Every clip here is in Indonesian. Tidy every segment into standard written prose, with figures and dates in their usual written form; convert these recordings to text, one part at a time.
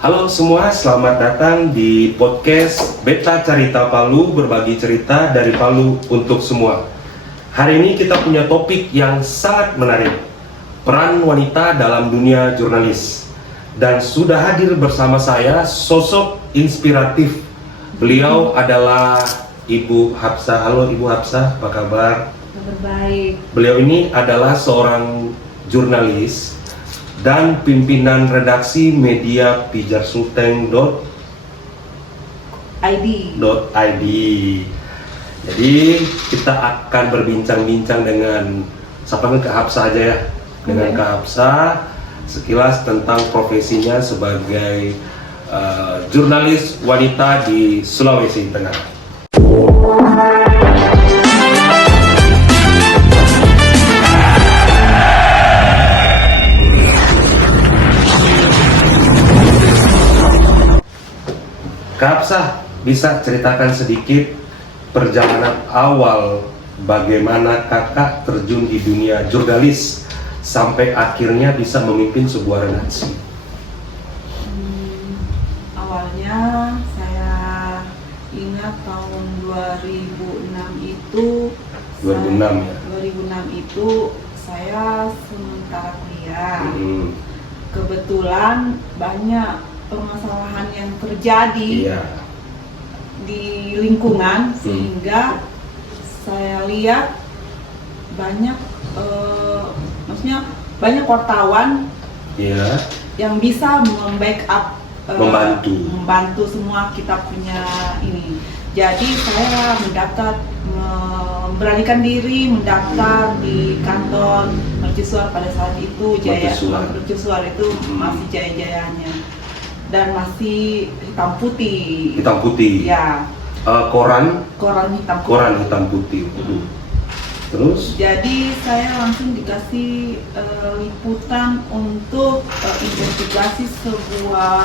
Halo semua, selamat datang di podcast Beta Carita Palu, berbagi cerita dari Palu untuk semua. Hari ini kita punya topik yang sangat menarik, peran wanita dalam dunia jurnalis. Dan sudah hadir bersama saya sosok inspiratif. Beliau adalah Ibu Hapsah. Halo Ibu Hapsah, apa kabar? Kabar baik. Beliau ini adalah seorang jurnalis dan pimpinan redaksi media pijarsulteng.id. Jadi kita akan berbincang-bincang dengan siapa Kak Hapsah aja ya, dengan Kak Hapsah sekilas tentang profesinya sebagai jurnalis wanita di Sulawesi Tengah. Kak Hapsah, bisa ceritakan sedikit perjalanan awal bagaimana kakak terjun di dunia jurnalis sampai akhirnya bisa memimpin sebuah redaksi? Awalnya saya ingat tahun 2006 itu 2006 ya? 2006 itu saya sementara kuliah. Kebetulan banyak permasalahan yang terjadi di lingkungan sehingga saya lihat banyak maksudnya banyak wartawan yang bisa membackup membantu semua kita punya ini. Jadi saya memberanikan diri mendaftar di kantor mercusuar pada saat itu. Mercusuar itu masih jaya-jayanya dan masih hitam putih. Ya. Koran hitam putih. Terus? Jadi saya langsung dikasih liputan untuk investigasi sebuah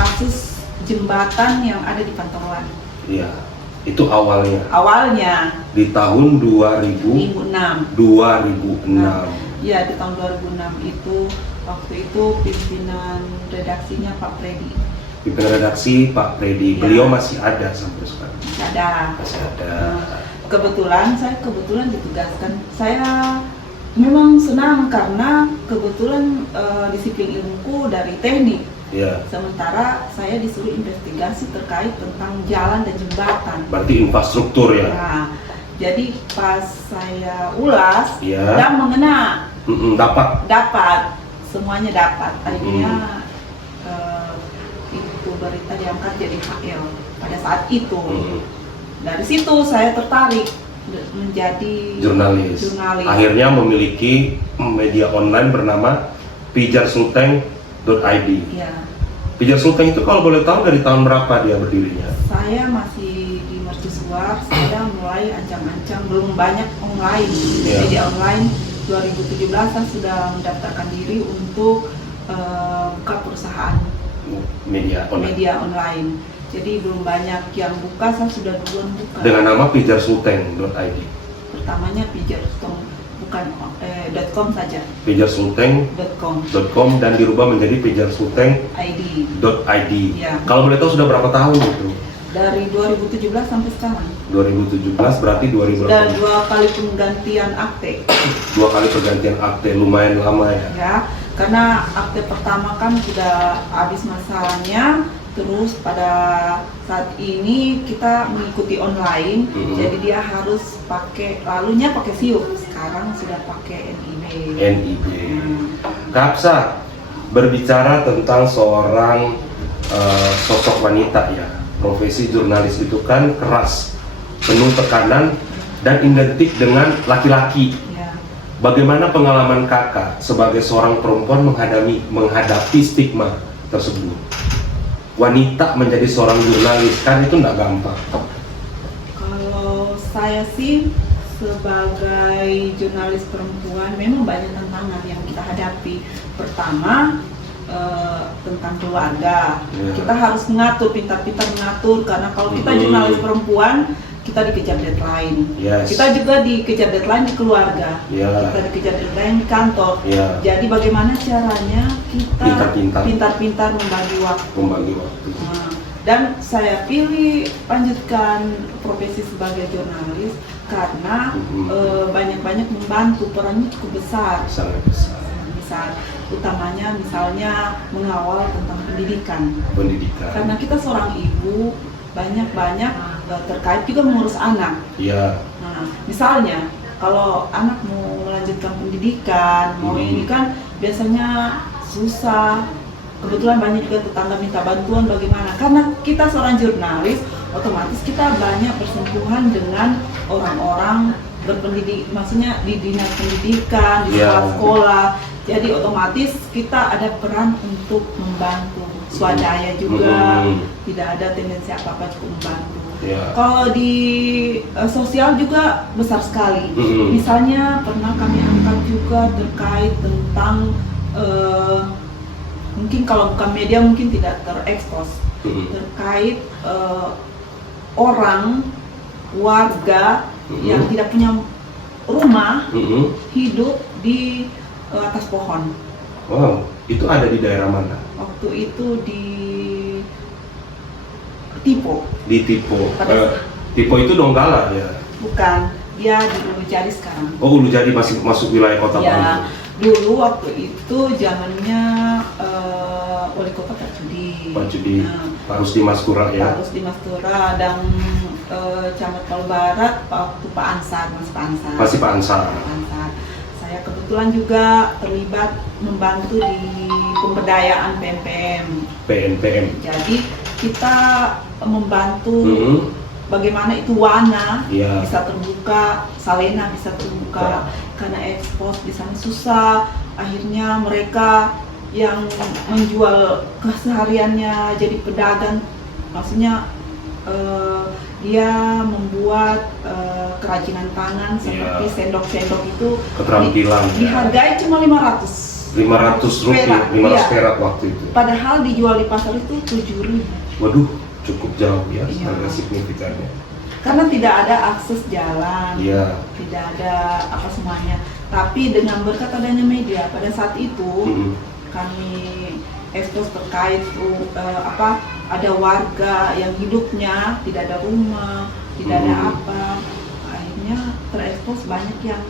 kasus jembatan yang ada di Pantauan. Iya. Itu awalnya. Di tahun 2006. Iya, di tahun 2006 itu. Waktu itu pimpinan redaksinya Pak Freddy. Pimpinan redaksi Pak Freddy. Ya. Beliau masih ada sampai sekarang. Masih ada. Kebetulan saya ditugaskan. Saya memang senang karena kebetulan disiplin ilmuku dari teknik. Ya. Sementara saya disuruh investigasi terkait tentang jalan dan jembatan. Berarti infrastruktur ya. Nah, jadi pas saya ulas dan mengena. Dapat. Semuanya dapat. Akhirnya itu berita diangkat jadi HL pada saat itu. Dari situ saya tertarik menjadi jurnalis. Akhirnya memiliki media online bernama pijarsulteng.id. Ya. Pijarsulteng itu kalau boleh tahu dari tahun berapa dia berdirinya? Saya masih di mercusuar, saya mulai ancang-ancang, belum banyak online, media online. 2017 saya sudah mendaftarkan diri untuk buka perusahaan media online. Jadi belum banyak yang buka, saya sudah duluan buka. Dengan nama pijarsulteng.id. Pertamanya pijarsulteng, bukan .com saja. Pijarsulteng.com dan dirubah menjadi pijarsulteng.id. Ya. Kalau boleh tahu sudah berapa tahun itu? Dari 2017 sampai sekarang. 2017 berarti 2000 berapa? Dan 2 kali penggantian akte. 2 kali pergantian akte, lumayan lama ya? Ya, karena akte pertama kan sudah habis masanya. Terus pada saat ini kita mengikuti online, jadi dia harus lalunya pakai SIUP, sekarang sudah pakai NIB. Kak Hapsah, berbicara tentang seorang sosok wanita ya, profesi jurnalis itu kan keras, penuh tekanan dan identik dengan laki-laki. Bagaimana pengalaman kakak sebagai seorang perempuan menghadapi stigma tersebut? Wanita menjadi seorang jurnalis kan itu nggak gampang. Kalau saya sih sebagai jurnalis perempuan memang banyak tantangan yang kita hadapi. Pertama tentang keluarga, kita harus mengatur, pintar-pintar mengatur, karena kalau kita jurnalis perempuan kita dikejar deadline. Yes. Kita juga dikejar deadline di keluarga. Ya. Kita dikejar deadline di kantor. Ya. Jadi bagaimana caranya kita pintar-pintar membagi waktu. Nah, dan saya pilih lanjutkan profesi sebagai jurnalis karena banyak-banyak membantu, perannya cukup besar. Sangat besar. Utamanya misalnya mengawal tentang pendidikan. Karena kita seorang ibu banyak terkait juga mengurus anak. Iya. Nah, misalnya kalau anak mau melanjutkan pendidikan, mau ini kan biasanya susah. Kebetulan banyak juga tetangga minta bantuan bagaimana. Karena kita seorang jurnalis, otomatis kita banyak bersentuhan dengan orang-orang berpendidik, maksudnya di dinas pendidikan, di sekolah-sekolah. Jadi otomatis kita ada peran untuk membantu swadaya juga, tidak ada tendensi apa-apa cukup membantu. Kalau di sosial juga besar sekali. Misalnya pernah kami angkat juga terkait tentang mungkin kalau bukan media mungkin tidak terekspos terkait warga yang tidak punya rumah hidup di atas pohon. Wow, itu ada di daerah mana? Waktu itu di Tipo. Di Tipo. Tipo itu Donggala ya? Bukan, dia di Ulujadi sekarang. Oh, Ulujadi masih masuk wilayah kota ya, Bandung. Dulu waktu itu zamannya wali kota Pak Cudi. Pak Rusdi Maskura ya. Pak Rusdi Maskura dan Camat Palu Barat waktu Pak Ansar, Masih Pak Ansar. Saya kebetulan juga terlibat membantu di pemberdayaan PNPM. Jadi kita membantu bagaimana itu Wana bisa terbuka, Salena bisa terbuka karena ekspos di sana susah. Akhirnya mereka yang menjual kesehariannya jadi pedagang, maksudnya dia membuat kerajinan tangan seperti sendok-sendok itu keterampilan dihargai cuma 500 rupiah, 500 perak waktu itu. Padahal dijual di pasar itu 7.000. Waduh, cukup jauh ya harga signifikannya. Karena tidak ada akses jalan, tidak ada apa semuanya. Tapi dengan berkat adanya media pada saat itu kami ekspos terkait ada warga yang hidupnya tidak ada rumah, tidak ada apa. Akhirnya terekspos banyak yang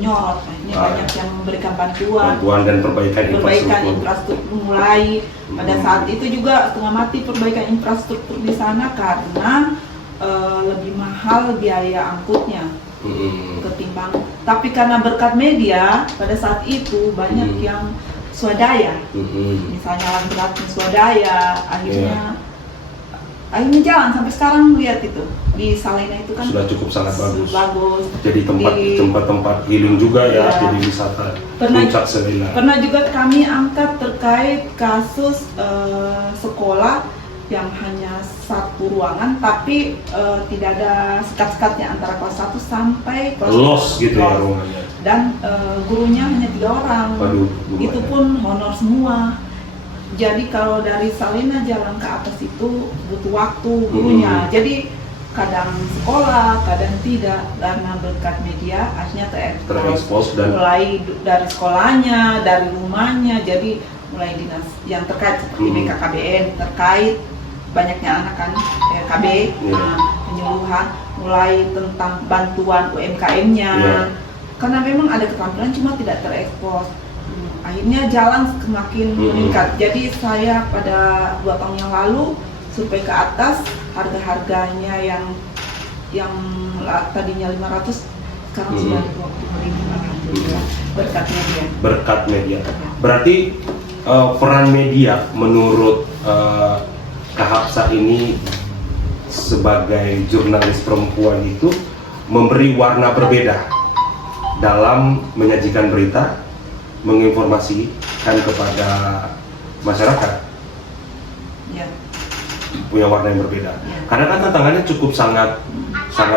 nyot, akhirnya banyak yang memberikan bantuan dan perbaikan infrastruktur mulai. Pada saat itu juga setengah mati perbaikan infrastruktur di sana karena lebih mahal biaya angkutnya ketimbang. Tapi karena berkat media pada saat itu banyak yang swadaya, misalnya alat beratnya swadaya, akhirnya jalan sampai sekarang. Lihat itu di Salena itu kan sudah cukup sangat bagus. Jadi tempat healing juga ya, jadi wisata puncak Salena. Pernah juga kami angkat terkait kasus sekolah yang hanya satu ruangan tapi tidak ada sekat-sekatnya antara kelas 1 sampai kelas 2. Gitu ya ruangannya. Dan gurunya hanya 3 orang. Itu pun honor semua. Jadi kalau dari Salena jalan ke atas itu butuh waktu gurunya. Jadi kadang sekolah, kadang tidak, karena berkat media akhirnya terekspos dan mulai dari sekolahnya, dari rumahnya. Jadi mulai dinas yang terkait seperti BKKBN terkait banyaknya anak kan KB, penyuluhan, mulai tentang bantuan UMKM-nya. Karena memang ada keterampilan cuma tidak terekspos. Akhirnya jalan semakin meningkat. Jadi saya pada 2 tahun yang lalu survei ke atas, harga-harganya yang tadinya 500 sekarang sudah 20.000, alhamdulillah berkat media. Berarti peran media menurut Kak Hapsa ini sebagai jurnalis perempuan itu memberi warna berbeda dalam menyajikan berita, menginformasikan kepada masyarakat. Punya warna yang berbeda. Karena kan tantangannya cukup sangat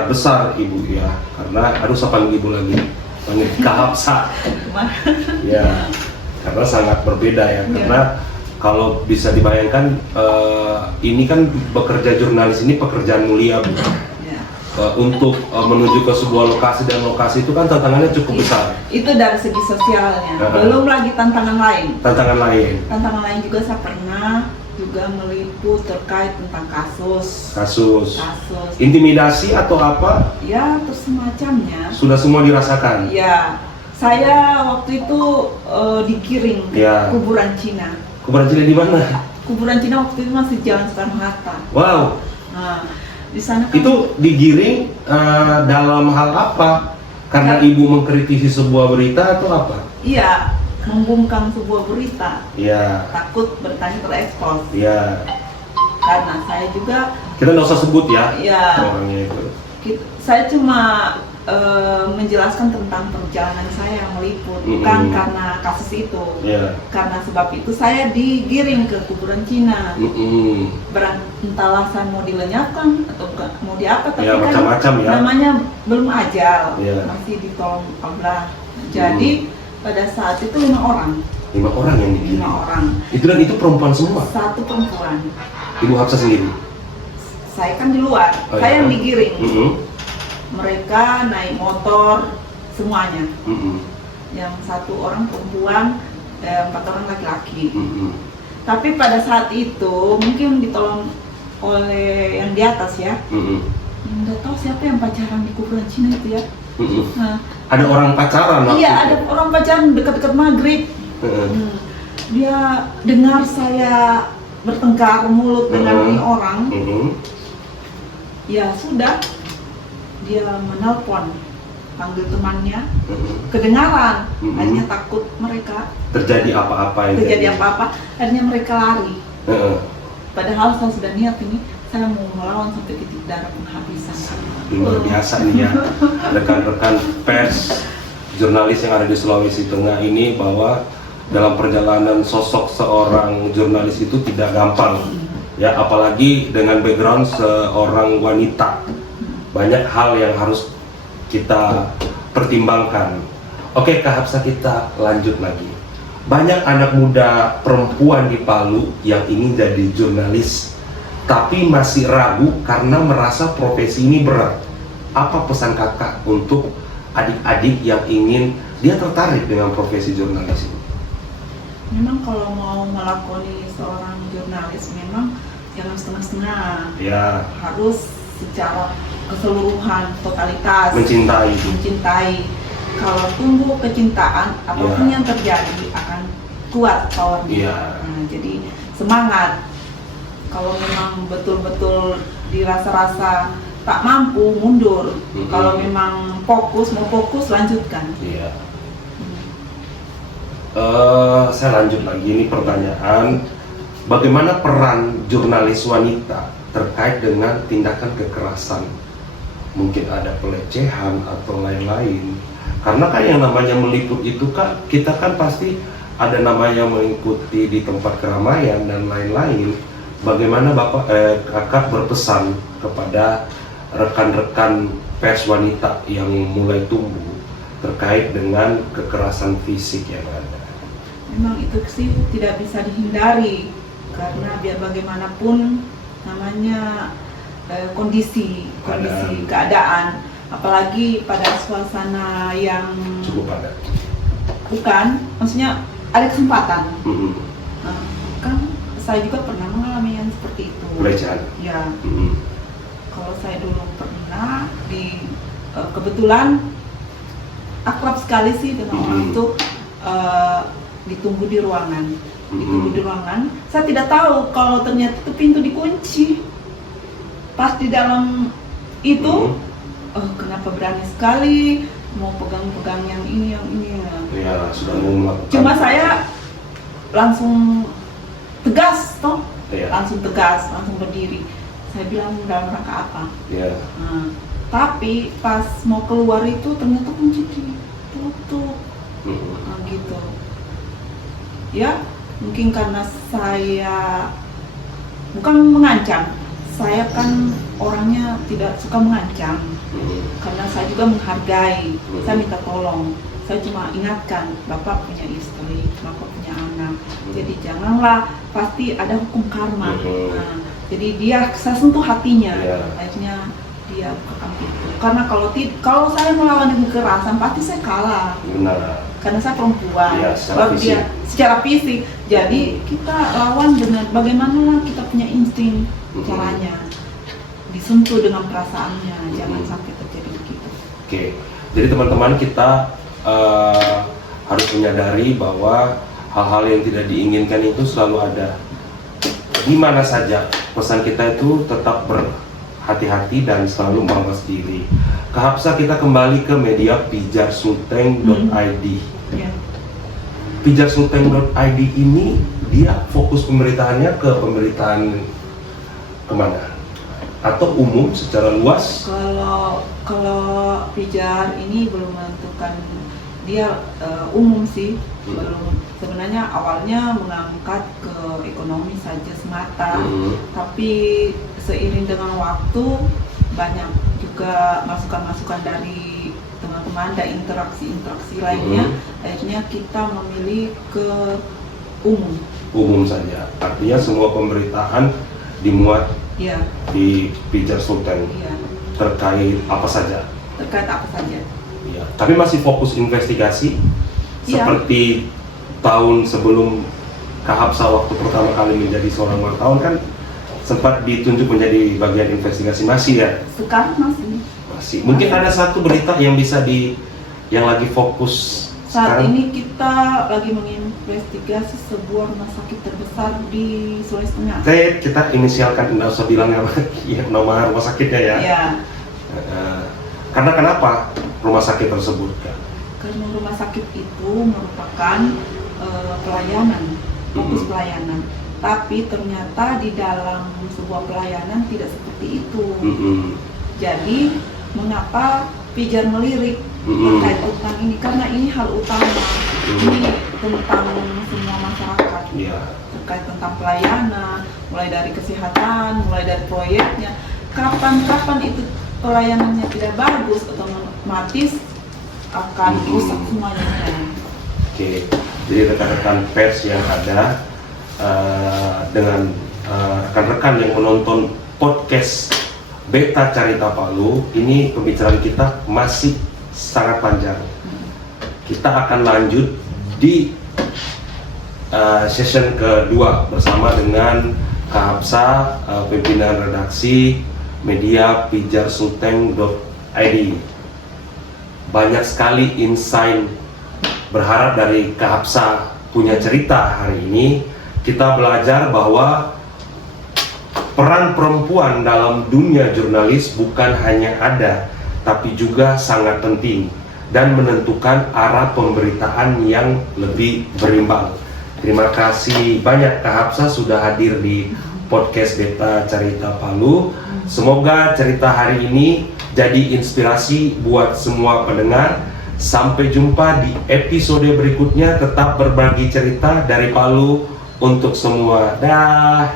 besar Ibu ya. Karena siapa Ibu lagi? Panggil Kak Hapsa. Ya, karena sangat berbeda ya. Karena kalau bisa dibayangkan ini kan bekerja jurnalis ini pekerjaan mulia Bu. untuk menuju ke sebuah lokasi, dan lokasi itu kan tantangannya cukup besar. Itu dari segi sosialnya. Uh-huh. Belum lagi tantangan lain. Tantangan lain. Tantangan lain juga saya pernah juga meliput terkait tentang kasus. Intimidasi atau apa? Ya, terus semacamnya. Sudah semua dirasakan. Ya, saya waktu itu digiring ke kuburan Cina. Kuburan Cina di mana? Kuburan Cina waktu itu masih Jalan Soekarno-Hatta. Wow. Nah, di sana kan itu digiring dalam hal apa? Karena ibu mengkritisi sebuah berita atau apa? Iya, membungkam sebuah berita. Iya. Takut beritanya terekspos. Iya. Karena saya juga, kita nggak usah sebut ya. Iya. Orangnya itu. Saya cuma menjelaskan tentang perjalanan saya meliput, bukan karena kasus itu. Yeah. Karena sebab itu saya digiring ke kuburan Cina. Entahlah saya mau dilenyapkan atau mau diapa, tapi kan macam-macam ya. Namanya belum ajal, masih ditolong Allah. Jadi pada saat itu 5 orang. 5 orang yang digiring. 5 orang. Itu perempuan semua. 1 perempuan. Ibu Hapsah sendiri. Saya kan di luar. Saya yang digiring. Mereka naik motor semuanya. Yang 1 orang perempuan, 4 orang laki-laki. Tapi pada saat itu mungkin ditolong oleh yang di atas ya. Nggak tahu siapa yang pacaran di kuburan Cina itu ya. Nah, ada orang pacaran? Iya, ada orang pacaran dekat-dekat maghrib. Dia dengar saya bertengkar mulut dengan ini orang. Ya sudah, dia menelpon, panggil temannya, kedengaran, akhirnya takut mereka terjadi apa-apa, akhirnya mereka lari. Padahal saya sudah niat ini, saya mau melawan sampai titik darah penghabisan. Luar biasa nih ya, rekan-rekan pers, jurnalis yang ada di Sulawesi Tengah ini, bahwa dalam perjalanan sosok seorang jurnalis itu tidak gampang, ya, apalagi dengan background seorang wanita. Banyak hal yang harus kita pertimbangkan. Oke, Kak Hapsah, kita lanjut lagi. Banyak anak muda perempuan di Palu yang ingin jadi jurnalis, tapi masih ragu karena merasa profesi ini berat. Apa pesan kakak untuk adik-adik yang ingin dia tertarik dengan profesi jurnalis ini? Memang kalau mau melakoni seorang jurnalis, memang jangan setengah-setengah. Ya. Harus secara keseluruhan, totalitas, mencintai. Kalau tumbuh kecintaan, apapun yang terjadi akan kuat powernya. Nah, jadi semangat. Kalau memang betul-betul dirasa-rasa tak mampu, mundur. Kalau memang mau fokus, lanjutkan. Saya lanjut lagi, ini pertanyaan, bagaimana peran jurnalis wanita terkait dengan tindakan kekerasan? Mungkin ada pelecehan atau lain-lain. Karena kan yang namanya meliput itu kan, kita kan pasti ada namanya mengikuti di tempat keramaian dan lain-lain. Bagaimana kakak berpesan kepada rekan-rekan pers wanita yang mulai tumbuh terkait dengan kekerasan fisik yang ada? Memang itu sih tidak bisa dihindari, karena biar bagaimanapun namanya kondisi keadaan, apalagi pada suasana yang cukup padat. Bukan, maksudnya ada kesempatan. Kan saya juga pernah mengalami yang seperti itu. Pelecehan. Ya. Kalau saya dulu pernah kebetulan akrab sekali sih dengan orang itu, ditunggu di ruangan. Saya tidak tahu kalau ternyata itu pintu dikunci. Pas di dalam itu, kenapa berani sekali mau pegang-pegang yang ini. Ya, sudah mau melakukan. Cuma saya langsung tegas, langsung berdiri. Saya bilang dalam rangka apa? Nah, tapi pas mau keluar itu ternyata kunci ditutup. Nah, gitu. Ya, mungkin karena saya bukan mengancam. Saya kan orangnya tidak suka mengancam, karena saya juga menghargai. Saya minta tolong, saya cuma ingatkan, Bapak punya istri, Bapak punya anak, jadi janganlah, pasti ada hukum karma. Nah, jadi saya sentuh hatinya, akhirnya dia bukakan pintu. Karena kalau saya melawan dengan kekerasan pasti saya kalah. Benar. Karena saya perempuan, Iya, secara fisik. Jadi kita lawan dengan bagaimana kita punya insting caranya, disentuh dengan perasaannya, jangan sampai terjadi begitu. Oke, jadi teman-teman kita harus menyadari bahwa hal-hal yang tidak diinginkan itu selalu ada. Di mana saja pesan kita itu tetap berhati-hati dan selalu mawas diri. Kahapsa kita kembali ke media pijarsulteng.id. Ya. Pijarsulteng.id ini dia fokus pemberitaannya ke pemberitaan kemana? Atau umum secara luas? Kalau Pijar ini belum menentukan, dia umum sih. Belum, sebenarnya awalnya mengangkat ke ekonomi saja semata, tapi seiring dengan waktu banyak juga masukan-masukan dari teman-teman dan interaksi lainnya, akhirnya kita memilih ke umum saja. Artinya semua pemberitaan dimuat ya di Pijar Sulteng ya, terkait apa saja. Ya, tapi masih fokus investigasi. Iya. Seperti tahun sebelum Kahapsa waktu pertama kali menjadi seorang wartawan kan sempat ditunjuk menjadi bagian investigasi, masih ya? Sekarang masih. Mungkin ada satu berita yang bisa yang lagi fokus saat sekarang. ini kita lagi menginvestigasi sebuah rumah sakit terbesar di Sulawesi Tengah. Kita inisialkan, nggak usah bilang nama rumah sakitnya ya. Ya. Karena kenapa rumah sakit tersebut kan? Karena rumah sakit itu merupakan pelayanan, fokus pelayanan. Tapi ternyata di dalam sebuah pelayanan tidak seperti itu. Jadi mengapa Pijar melirik terkait tentang ini? Karena ini hal utama. Ini tentang semua masyarakat. Terkait tentang pelayanan, mulai dari kesehatan, mulai dari proyeknya. Kapan itu pelayanannya tidak bagus, otomatis akan rusak semuanya. Oke, jadi rekan-rekan pers yang ada dengan rekan-rekan yang menonton podcast Beta Carita Palu, ini pembicaraan kita masih sangat panjang. Kita akan lanjut di session kedua bersama dengan Kahapsa, pimpinan redaksi media pijarsulteng.id. Banyak sekali insight berharap dari Kahapsa punya cerita hari ini. Kita belajar bahwa peran perempuan dalam dunia jurnalis bukan hanya ada, tapi juga sangat penting dan menentukan arah pemberitaan yang lebih berimbang. Terima kasih banyak Kahapsa sudah hadir di podcast Beta Carita Palu. Semoga cerita hari ini jadi inspirasi buat semua pendengar. Sampai jumpa di episode berikutnya. Tetap berbagi cerita dari Palu untuk semua. Dah.